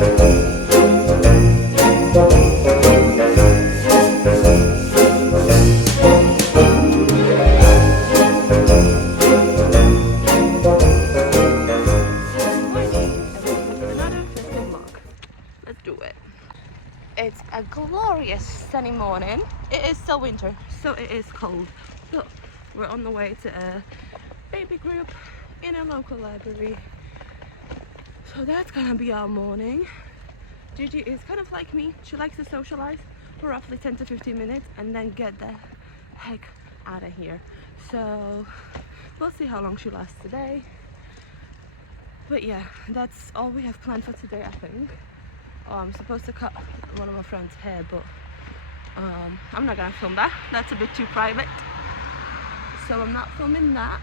It's a glorious sunny morning. It is still winter, so it is cold. But we're on the way to a baby group in a local library. So that's gonna be our morning. Gigi is kind of like me. She likes to socialize for roughly 10 to 15 minutes and then get the heck out of here. So we'll see how long she lasts today. But yeah, that's all we have planned for today, I think. I'm supposed to cut one of my friend's hair, but I'm not gonna film that. That's a bit too private, so I'm not filming that.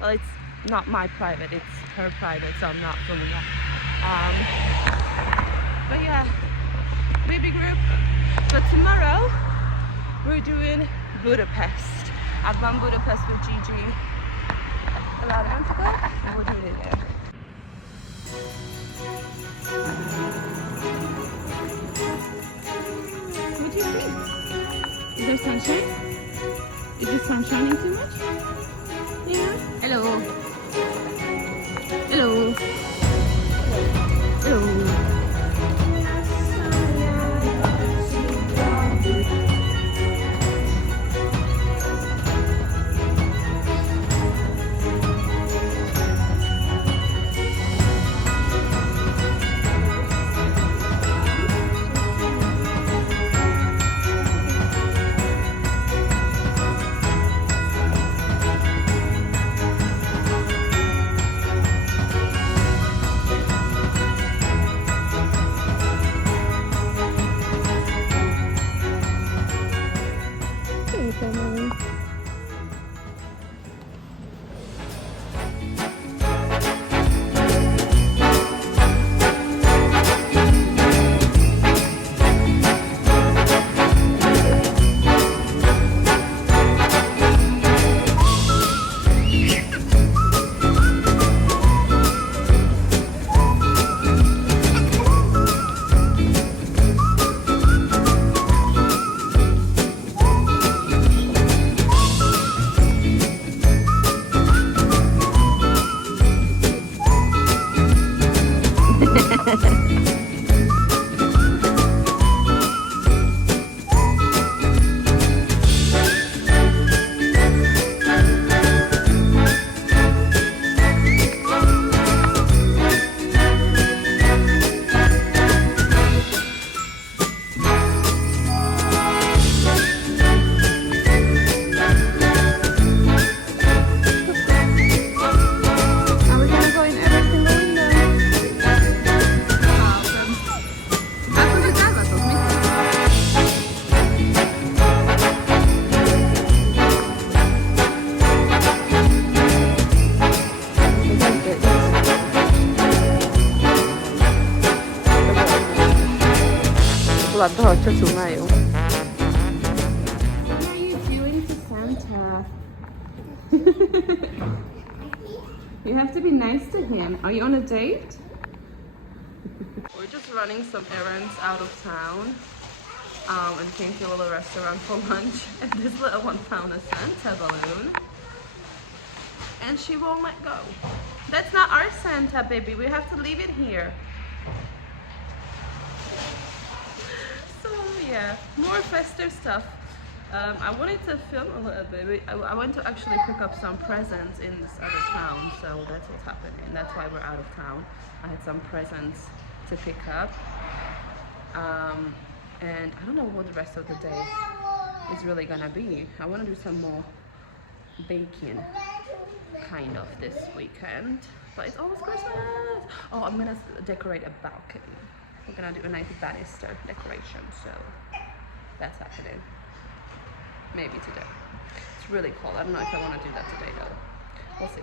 Well, it's not my private, it's her private, so I'm not filming that. But yeah, baby group. But tomorrow we're doing Budapest. I've done Budapest with Gigi about a month ago, and we're doing it there. What do you think? Is there sunshine? Is the sun shining too much? Yeah. Hello. Hello. Hello. What are you doing to Santa? You have to be nice to him. Are you on a date? We're just running some errands out of town and came to a little restaurant for lunch. And this little one found a Santa balloon and she won't let go. That's not our Santa, baby. We have to leave it here. Yeah, more festive stuff. I wanted to film a little bit. I went to actually pick up some presents in this other town, so that's what's happening. That's why we're out of town. I had some presents to pick up. And I don't know what the rest of the day is really gonna be. I want to do some more baking kind of this weekend, but it's almost Christmas. Oh, I'm gonna decorate a balcony. We're gonna do a nice banister decoration, so that's happening. Maybe today. It's really cold. I don't know if I want to do that today though. We'll see.